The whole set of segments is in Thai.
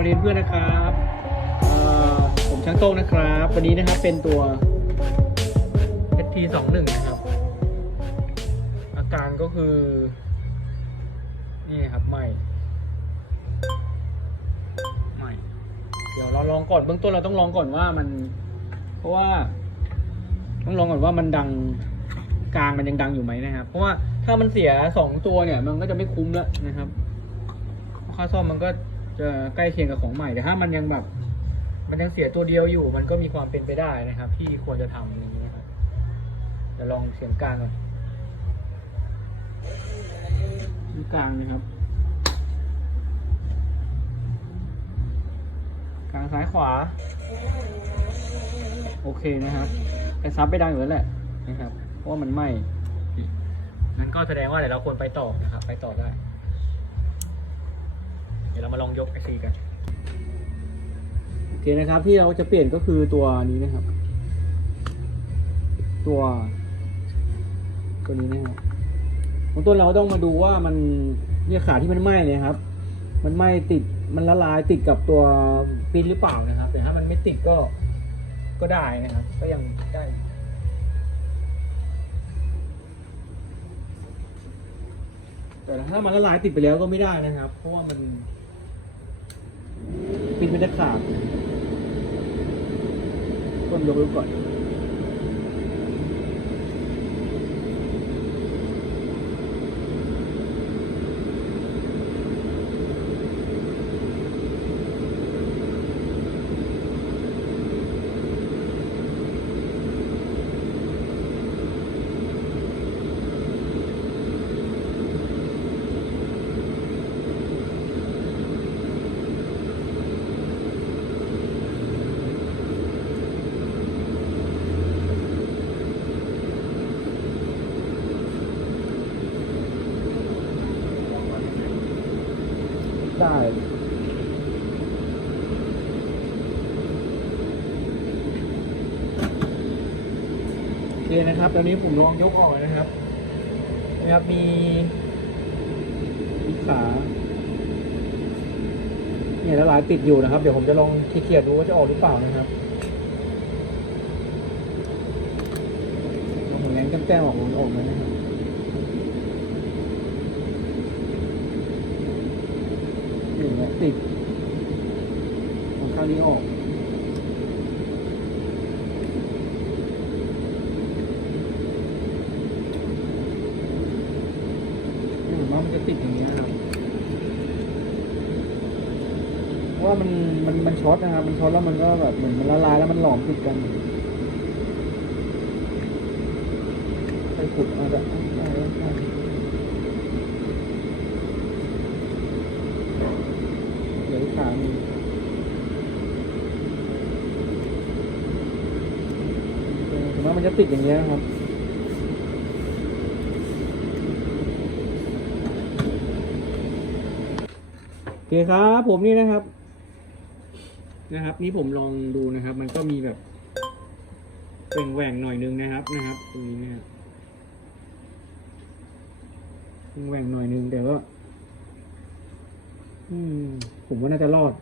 วัสดีเพื่อนนะครับผมช่างโต้งนะครับ วันนี้นะครับเป็นตัว ST21 นะครับ อาการก็คือ นี่ครับไหม่ไหม่เดี๋ยวเราลองก่อนเบื้องต้นเราต้องลองก่อนว่ามัน เพราะว่า ต้องลองก่อนว่ามันดังกลางมันยังดังอยู่ไหมนะครับ เพราะว่าถ้ามันเสียสองตัวเนี่ย มันก็จะไม่คุ้มแล้วนะครับ ค่าซ่อมมันก็ จะใกล้เคียงกับของใหม่แต่ถ้ามันยังแบบ มันยังเสียตัวเดียวอยู่ มันก็มีความเป็นไปได้นะครับ ที่ควรจะทำอย่างนี้นะครับเดี๋ยวลองเสียงกลางก่อนเสียงกลางนะครับ กลางซ้ายขวา โอเคนะครับแต่ซับไม่ดังอยู่แล้วแหละนะครับ เพราะว่ามันไหม้นั่นก็แสดงว่าเดี๋ยวเราควรไปต่อนะครับ ไปต่อได้เดี๋ยวเรามาลองยกไอซีกันโอเคนะครับที่เราจะเปลี่ยนก็คือตัวนี้นะครับ ตัว ตัวนี้นะครับของต้นเราต้องมาดูว่ามันเนี่ยขาที่มันไหม้เนี่ยครับ มันไหม้ติดมันละลายติดกับตัวปิ้นหรือเปล่านะครับ แต่ถ้ามันไม่ติดก็ก็ได้นะครับ ก็ยังได้แต่ถ้ามันละลายติดไปแล้วก็ไม่ได้นะครับ เพราะว่ามัน ปิดไม่ได้ขาดต้นยกไว้ก่อน ได้โอเคนะครับ ตอนนี้ผมลองยกออกนะครับ นะครับมีมีขาเนี่ยละลายติดอยู่นะครับ เดี๋ยวผมจะลองเคลียร์ดูว่าจะออกหรือเปล่านะครับลองหมุนแรงแก้มๆออกมันออกนะครับ ติดของข้างนี้ออกนี่ผมว่ามันจะติดอย่างนี้ยนะครับว่ามันมันมันช็อตนะครับ มันช็อตแล้วมันก็แบบเหมือนมันละลายแล้วมันหลอมติดกันไปขุดอะได้ได้ได้เอาหนึ่ ถึงแม้มันจะติดอย่างเงี้ยนะครับโอเคครับผมนี่นะครับ นะครับ นี่ผมลองดูนะครับ มันก็มีแบบแหว่งแหว่งหน่อยนึงนะครับนะครับตรงนี้นะครับแหว่งหน่อยนึงแต่ก็อืม ผมว่าน่าจะรอด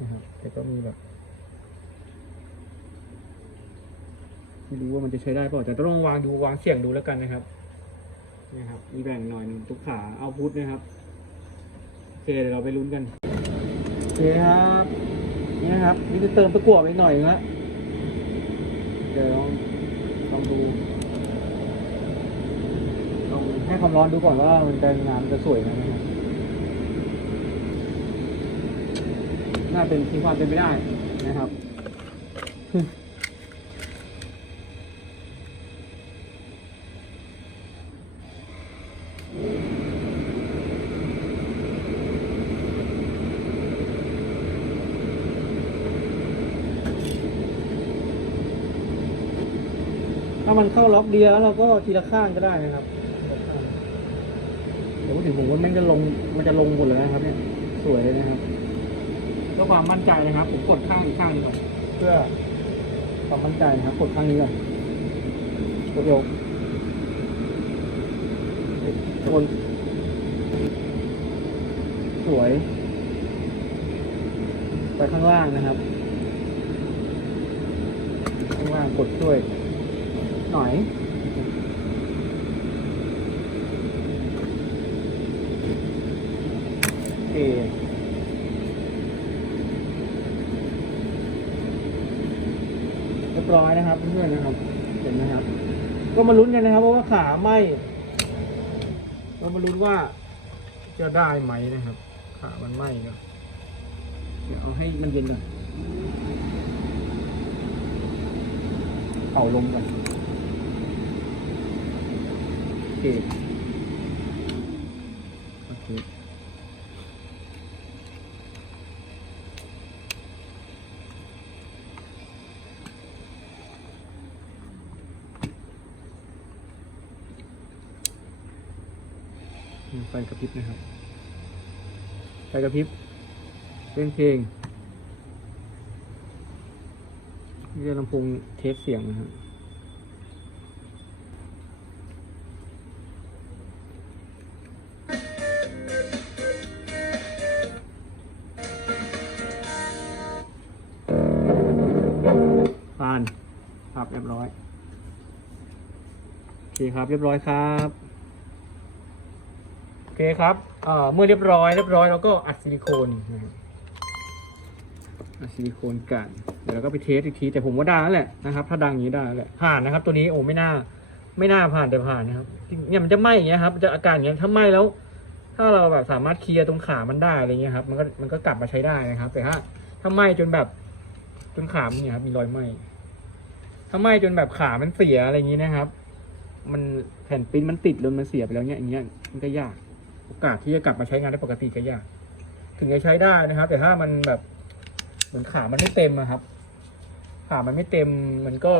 นะครับแต่ก็มีแบบไม่รู้ว่ามันจะใช้ได้เปล่าแต่ต้องวางดูวางเสี่ยงดูแล้วกันนะครับนะครับมีแบ่งหน่อยหนึงทุกขาเอาพุทนะครับโอเคเดี๋ยวเราไปลุ้นกันโอเคครับนี่นะครับนี่จะเติมตะกั่วไปหน่อยนึงละเดี๋ยวลองลองดูลองให้ความร้อนดูก่อนว่ามันจะงานจะสวยไหมนะครับ น่าเป็นมีความเป็นไปได้นะครับถ้ามันเข้าล็อกเดียวแล้วเราก็ทีละข้างก็ได้นะครับเดี๋ยวถึงผมว่ามันจะลงมันจะลงหมดเลยนะครับเนี่ยสวยเลยนะครับ พื่อความมั่นใจนะครับ ผมกดข้างอีกข้างหนึงก่อนเพื่อความมั่นใจนะครับ กดข้างนี้ก่อนกดยกโดนสวย ไปข้างล่างนะครับ ข้างล่างกดช่วย หน่อยโอเค เร้อยนะครับเพื่อนๆนะครับ เห็นไหมครับ ก็มาลุ้นกันนะครับเพราะว่าขาไหมเรามาลุ้นว่าจะได้ไหมนะครับ ขามันไหมก็เดี๋ยวเอาให้มันเย็นก่อนเป่าลมก่อนโอเคโอเค ไฟกระพริบนะครับ ไฟกระพริบเล่นเพลงนี่จะลำโพงเทสเสียงนะครับผ่านครับเรียบร้อยโอเคครับ เรียบร้อยครับ เคครับเอ่อเมื่อเรียบร้อยเรียบร้อยเราก็อัดซิลิโคนนะครับอัดซิลิโคนกัน เดี๋ยวเราก็ไปเทสอีกที แต่ผมว่าได้แล้วแหละนะครับ ถ้าดังอย่างนี้ได้แล้วแหละ ผ่านนะครับ ตัวนี้โอ้ไม่น่า ไม่น่าผ่านแต่ผ่านนะครับ เนี่ยมันจะไหมอย่างเงี้ยครับ จะอาการอย่างเงี้ยถ้าไหมแล้ว ถ้าเราแบบสามารถเคลียร์ตรงขามันได้อะไรเงี้ยครับ มันก็มันก็กลับมาใช้ได้นะครับ แต่ถ้าถ้าไหมจนแบบจนขามันเนี่ยครับมีรอยไหมถ้าไหมจนแบบขามันเสียอะไรอย่างงี้นะครับ มันแผ่นปริ้นมันติดแล้วมันเสียไปแล้วเนี่ยอย่างเงี้ยมันก็ยาก โอกาสที่จะกลับมาใช้งานได้ปกติก็ยากถึงจะใช้ได้นะครับ แต่ถ้ามันแบบเหมือนขามันไม่เต็มอะครับขามันไม่เต็มมันก็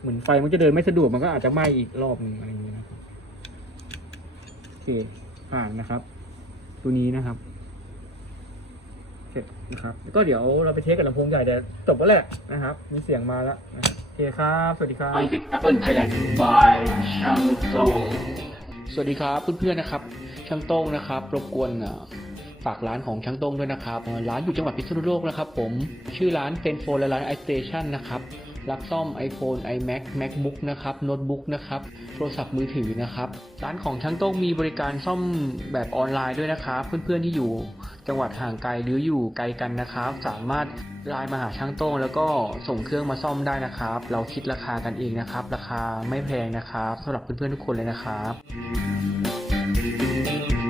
เหมือนไฟมันจะเดินไม่สะดวกมันก็อาจจะไหม้อีกรอบหนึ่งอะไรอย่างเงี้ยนะครับโอเคผ่านนะครับ ตัวนี้นะครับเสร็จนะครับแล้วก็เดี๋ยวเราไปเทสกับลำโพงใหญ่เดี๋ยวจบแล้วแหละนะครับ มีเสียงมาแล้วนะครับโอเคครับ สวัสดีครับ Isaac Apple Thailand by Shang Tsung สวัสดีครับเพื่อนๆนะครับ ช่างโต้งนะครับ รบกวนฝากร้านของช่างโต้งด้วยนะครับ ร้านอยู่จังหวัดพิษณุโลกนะครับผม ชื่อร้านเซนโฟนและร้าน iStation นะครับ รับซ่อม iPhone, iMac, MacBook นะครับโน้ตบุ๊กนะครับ โทรศัพท์มือถือนะครับ ร้านของช่างโต้งมีบริการซ่อมแบบออนไลน์ด้วยนะครับ เพื่อนๆที่อยู่จังหวัดห่างไกลหรืออยู่ไกลกันนะครับ สามารถไลน์มาหาช่างโต้งแล้วก็ส่งเครื่องมาซ่อมได้นะครับ เราคิดราคากันเองนะครับ ราคาไม่แพงนะครับสำหรับเพื่อนๆทุกคนเลยนะครับ thank you